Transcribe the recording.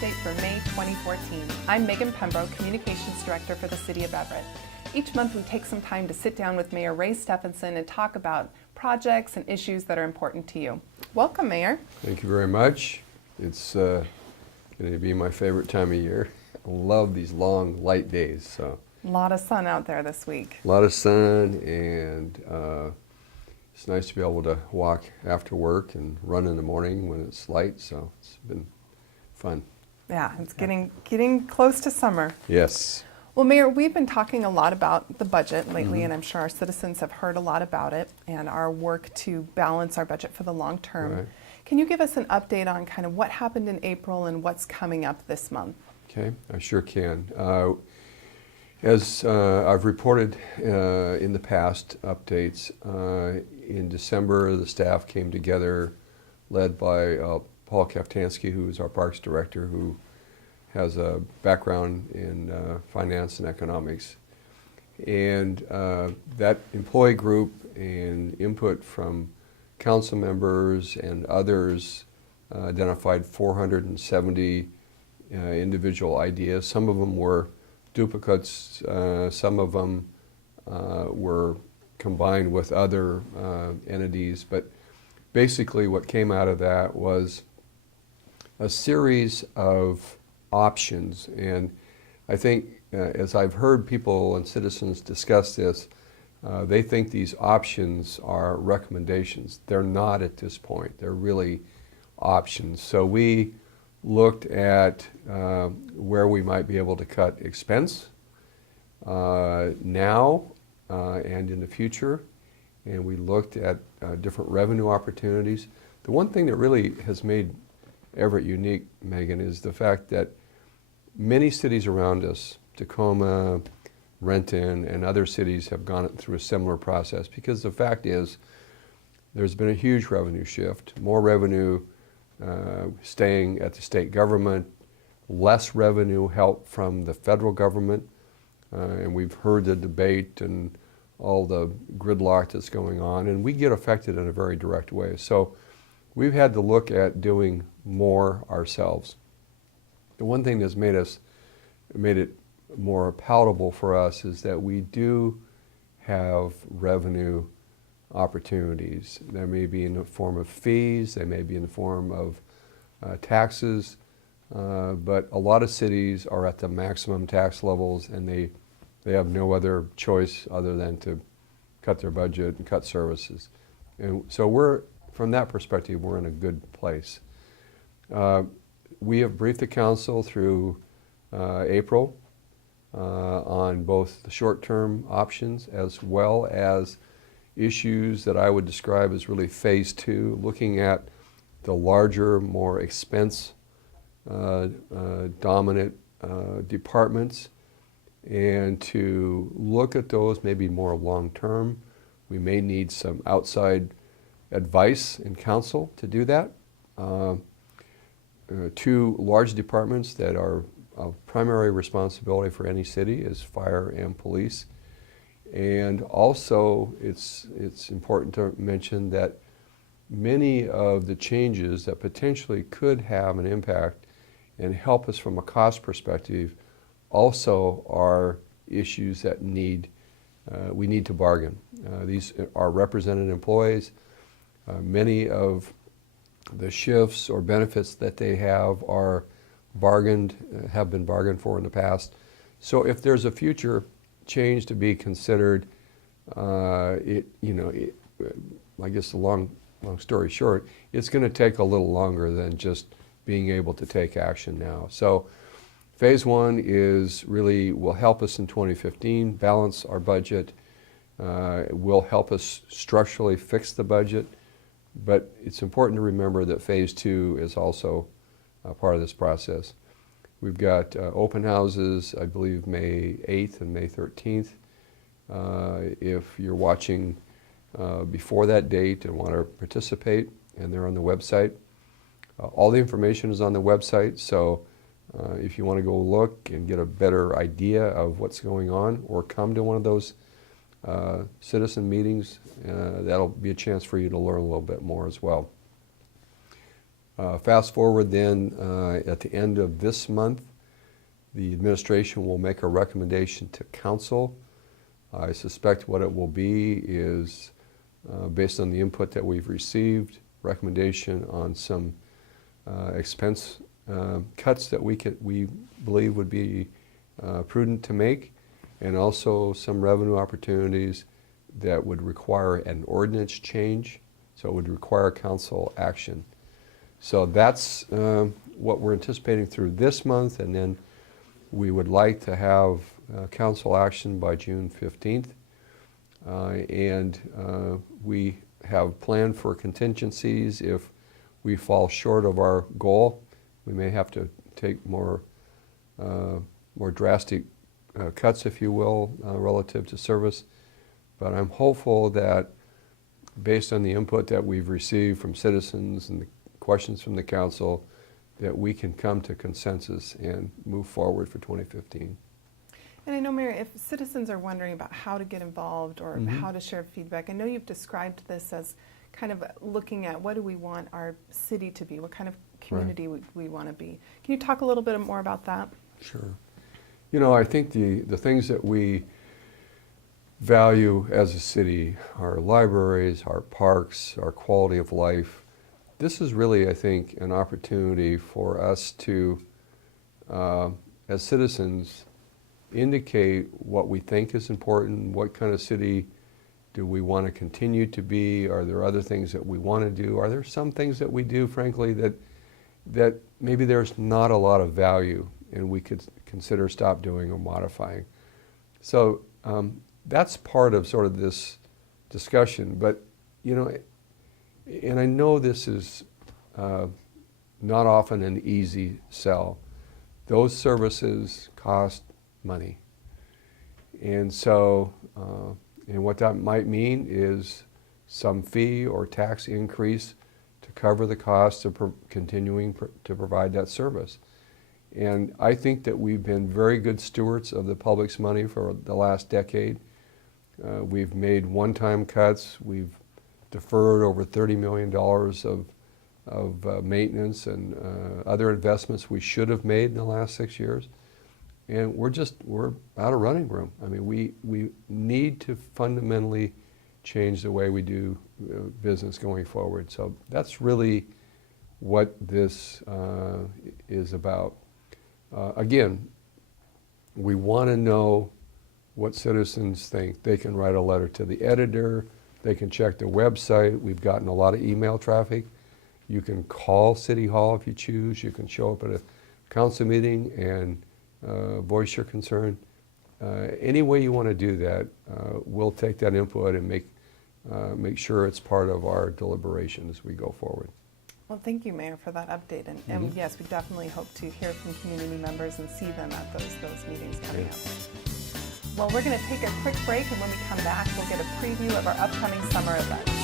update for May 2014. I'm Megan Pembroke, Communications Director for the City of Everett. Each month we take some time to sit down with Mayor Ray Stephanson and talk about projects and issues that are important to you. Welcome, Mayor. Thank you very much. It's going to be my favorite time of year. I love these long, light days. So a lot of sun out there this week. A lot of sun, and it's nice to be able to walk after work and run in the morning when it's light, so it's been fun. Yeah, it's getting close to summer. Yes. Well, Mayor, we've been talking a lot about the budget lately, and I'm sure our citizens have heard a lot about it and our work to balance our budget for the long term. Right. Can you give us an update on kind of what happened in April and what's coming up this month? Okay, I sure can. As I've reported in the past updates, in December the staff came together, led by Paul Kaftansky, who is our Parks Director, who has a background in finance and economics. And that employee group and input from council members and others identified 470 individual ideas. Some of them were duplicates, some of them were combined with other entities, but basically what came out of that was a series of options. And I think as I've heard people and citizens discuss this, they think these options are recommendations. They're not at this point. They're really options. So we looked at where we might be able to cut expense now and in the future, and we looked at different revenue opportunities. The one thing that really has made Everett unique, Megan, is the fact that many cities around us, Tacoma, Renton, and other cities have gone through a similar process, because the fact is there's been a huge revenue shift, more revenue staying at the state government, less revenue help from the federal government, and we've heard the debate and all the gridlock that's going on, and we get affected in a very direct way. So we've had to look at doing more ourselves. The one thing that's made it more palatable for us is that we do have revenue opportunities. They may be in the form of fees, they may be in the form of taxes, but a lot of cities are at the maximum tax levels, and they have no other choice other than to cut their budget and cut services. And so from that perspective, we're in a good place. We have briefed the council through April on both the short-term options as well as issues that I would describe as really phase two, looking at the larger, more expense dominant departments, and to look at those maybe more long-term. We may need some outside advice and counsel to do that. Two large departments that are of primary responsibility for any city is fire and police. And also it's important to mention that many of the changes that potentially could have an impact and help us from a cost perspective also are issues that we need to bargain. These are represented employees. Many of the shifts or benefits that they have have been bargained for in the past. So if there's a future change to be considered, I guess the long story short, it's going to take a little longer than just being able to take action now. So phase one will help us in 2015 balance our budget. It will help us structurally fix the budget, but it's important to remember that phase two is also part of this process. We've got open houses, I believe May 8th and May 13th. If you're watching before that date and want to participate, and they're on the website. All the information is on the website, so if you want to go look and get a better idea of what's going on, or come to one of those citizen meetings, that'll be a chance for you to learn a little bit more as well. Fast forward then, at the end of this month, the administration will make a recommendation to council. I suspect what it will be is, based on the input that we've received, recommendation on some expense cuts that we believe would be prudent to make, and also some revenue opportunities that would require an ordinance change, so it would require council action. So that's what we're anticipating through this month, and then we would like to have council action by June 15th. We have planned for contingencies if we fall short of our goal. We may have to take more drastic cuts, if you will, relative to service. But I'm hopeful that based on the input that we've received from citizens and the questions from the council, that we can come to consensus and move forward for 2015. And I know, Mayor, if citizens are wondering about how to get involved or how to share feedback, I know you've described this as kind of looking at what do we want our city to be, what kind of community we want to be. Can you talk a little bit more about that? Sure. You know, I think the things that we value as a city, our libraries, our parks, our quality of life, this is really, I think, an opportunity for us to, as citizens, indicate what we think is important, what kind of city do we want to continue to be, are there other things that we want to do, are there some things that we do, frankly, that maybe there's not a lot of value and we could consider stop doing or modifying. So that's part of sort of this discussion, but you know, and I know this is not often an easy sell. Those services cost money. And so, and what that might mean is some fee or tax increase to cover the cost of continuing to provide that service. And I think that we've been very good stewards of the public's money for the last decade. We've made one-time cuts. We've deferred over $30 million of maintenance and other investments we should have made in the last 6 years. And we're out of running room. I mean, we need to fundamentally change the way we do business going forward. So that's really what this is about. Again, we want to know what citizens think. They can write a letter to the editor. They can check the website. We've gotten a lot of email traffic. You can call City Hall if you choose. You can show up at a council meeting and voice your concern. Any way you want to do that, we'll take that input and make sure it's part of our deliberation as we go forward. Well, thank you, Mayor, for that update. And yes, we definitely hope to hear from community members and see them at those meetings coming up. Well, we're going to take a quick break, and when we come back, we'll get a preview of our upcoming summer events.